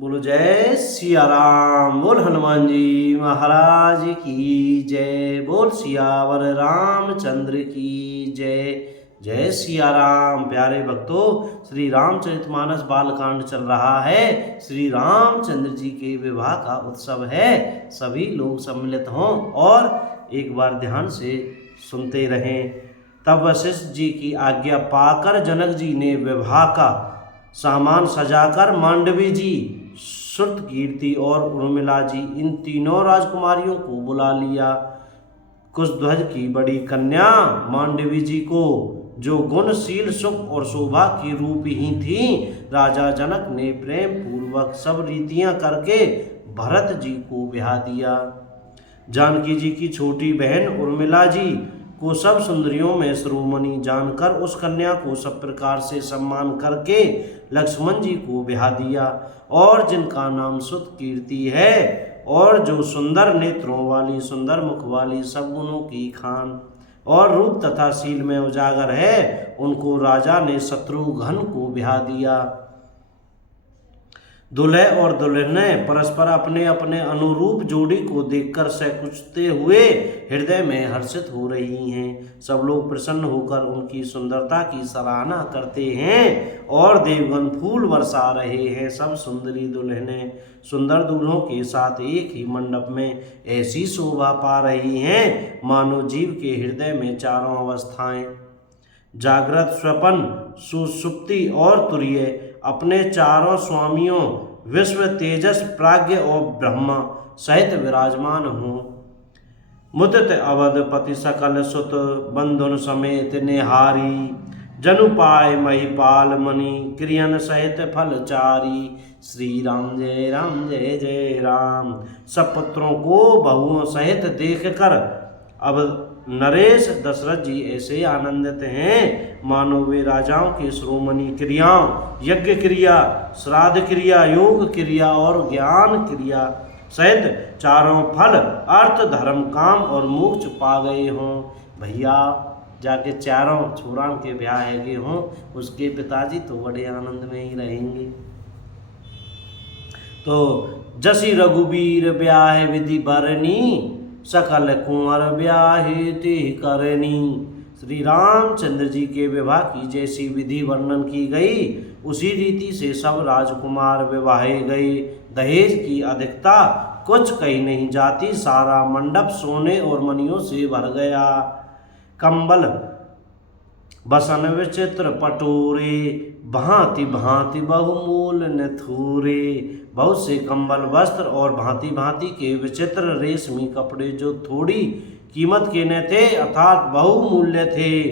बोलो जय सिया राम। बोल हनुमान जी महाराज की जय। बोल सियावर रामचंद्र की जय। जय सिया राम। प्यारे भक्तों, श्री रामचरितमानस बालकांड चल रहा है। श्री रामचंद्र जी के विवाह का उत्सव है। सभी लोग सम्मिलित हों और एक बार ध्यान से सुनते रहें। तब वशिष्ठ जी की आज्ञा पाकर जनक जी ने विवाह का सामान सजाकर मांडवी जी, श्रुतकीर्ति और उर्मिला जी, इन तीनों राजकुमारियों को बुला लिया। कुशध्वज की बड़ी कन्या मांडवी जी को, जो गुणशील, सुख और शोभा की रूप ही थी, राजा जनक ने प्रेम पूर्वक सब रीतियां करके भरत जी को ब्याह दिया। जानकी जी की छोटी बहन उर्मिला जी को सब सुंदरियों में शिरोमणि जानकर उस कन्या को सब प्रकार से सम्मान करके लक्ष्मण जी को ब्याह दिया, और जिनका नाम श्रुतकीर्ति है और जो सुंदर नेत्रों वाली, सुंदर मुख वाली, सब गुणों की खान और रूप तथा शील में उजागर है, उनको राजा ने शत्रुघ्न को ब्याह दिया। दुल्हे और दुल्हने परस्पर अपने अपने अनुरूप जोड़ी को देखकर सकुचते हुए हृदय में हर्षित हो रही हैं। सब लोग प्रसन्न होकर उनकी सुंदरता की सराहना करते हैं और देवगण फूल बरसा रहे हैं। सब सुंदरी दुल्हने सुंदर दूल्हों के साथ एक ही मंडप में ऐसी शोभा पा रही हैं मानो जीव के हृदय में चारों अवस्थाएं, जागृत, स्वप्न, सुषुप्ति और तुरीय, अपने चारों स्वामियों विश्व, तेजस, प्राज्ञ और ब्रह्मा सहित विराजमान हों। मुदित अवधपति सकल सुत बंधुन समेत निहारी, जनु पाए महिपाल मणि क्रियन सहित फलचारी। श्री राम जय राम जय जय राम। सब पुत्रों को बहुओं सहित देखकर अब नरेश दशरथ जी ऐसे आनंदित हैं मानो वे राजाओं की श्रोमणी क्रियाओं, यज्ञ क्रिया, श्राद्ध क्रिया, योग क्रिया और ज्ञान क्रिया सहित चारों फल, अर्थ, धर्म, काम और मोक्ष पा गए हों। भैया जाके चारों छोरान के ब्याह है हों, उसके पिताजी तो बड़े आनंद में ही रहेंगे। तो जसी रघुबीर ब्याह विधि बरनी, सकल कुंवर ब्याहे ते करनी। श्री रामचंद्र जी के विवाह की जैसी विधि वर्णन की गई, उसी रीति से सब राजकुमार विवाहे गए। दहेज की अधिकता कुछ कही नहीं जाती। सारा मंडप सोने और मणियों से भर गया। कंबल बसन विचित्र पटोरे, भांति भांति बहुमूल नथुरे। बहुत से कंबल, वस्त्र और भांति भांति के विचित्र रेशमी कपड़े जो थोड़ी कीमत के न थे अर्थात बहुमूल्य थे।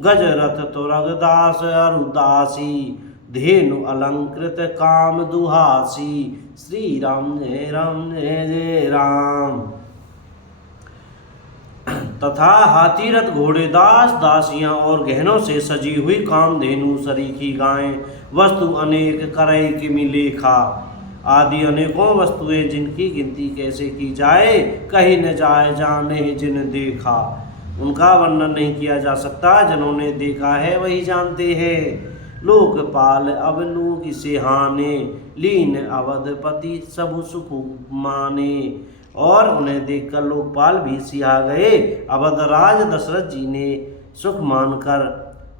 गजरथ तुरगदास अरुदासी, धेनु अलंकृत काम दुहासी। श्री राम जय राम जय जय राम। तथा हाथीरथ, घोड़े, दास दासियां और गहनों से सजी हुई कामधेनु, सरीखी गायें, वस्तु अनेक करई की मिलेखा आदि अनेकों वस्तुएं जिनकी गिनती कैसे की जाए, कहीं न जाए जाने जिन देखा। उनका वर्णन नहीं किया जा सकता, जिन्होंने देखा है वही जानते हैं। लोकपाल अब लोक सिहाने, लीन अवधपति सब सुख माने। और उन्हें देखकर लोकपाल भी सिहा गए। अवधराज दशरथ जी ने सुख मानकर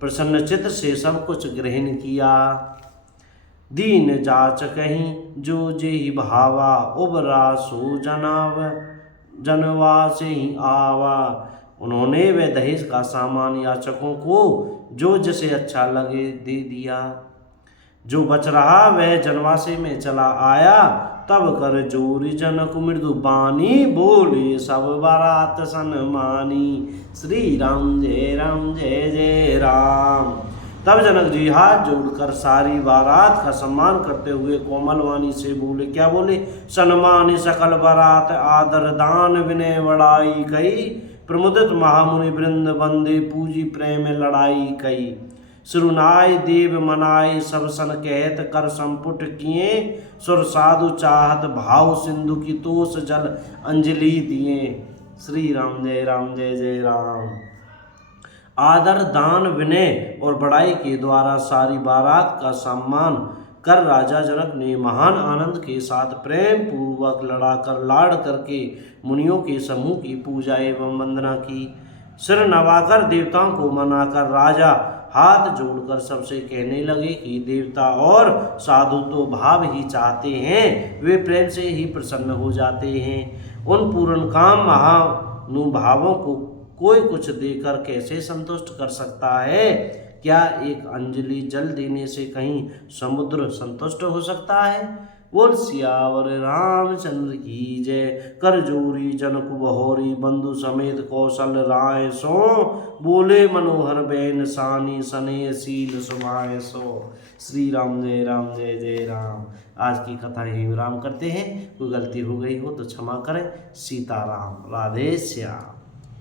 प्रसन्नचित्त से सब कुछ ग्रहण किया। दीन जाच कहीं जो जेहि भावा, उबरा सो जनवा से ही आवा। उन्होंने वह दहेज का सामान याचकों को जो जिसे अच्छा लगे दे दिया। जो बच रहा वह जनवासे में चला आया। तब कर जोरी जनक मृदु बानी, बोले सब बारात सन्मानी। श्री राम जय जय राम। तब जनक जी हाथ जोड़कर सारी बारात का सम्मान करते हुए कोमल वाणी से बोले। क्या बोले? सन्मानी सकल बारात, आदर दान विनय बड़ाई कई। प्रमुदित महामुनि वृंद बंदे, पूजी प्रेम लड़ाई कई। सुरनाय देव मनाए सब सन कहत, कर संपुट किए सुर साधु चाहत, भाव सिंधु की तोष जल अंजलि दिए। श्री राम जय जय राम। आदर दान विनय और बड़ाई के द्वारा सारी बारात का सम्मान कर राजा जनक ने महान आनंद के साथ प्रेम पूर्वक लड़ाकर लाड़ करके मुनियों के समूह की पूजा एवं वंदना की। सिर नवाकर देवताओं को मनाकर राजा हाथ जोड़कर सबसे कहने लगे कि देवता और साधु तो भाव ही चाहते हैं, वे प्रेम से ही प्रसन्न हो जाते हैं। उन पूर्ण काम महानुभावों को कोई कुछ देकर कैसे संतुष्ट कर सकता है? क्या एक अंजलि जल देने से कहीं समुद्र संतुष्ट हो सकता है? बोल सियावर रामचंद्र की जय। कर जोरी जनक बहोरी बंधु समेत कौशल राय सो, बोले मनोहर बैन सानी सने शील सुभाए सो। श्री राम जय जय राम। आज की कथा यही विराम करते हैं। कोई गलती हो गई हो तो क्षमा करें। सीताराम। राधे श्याम।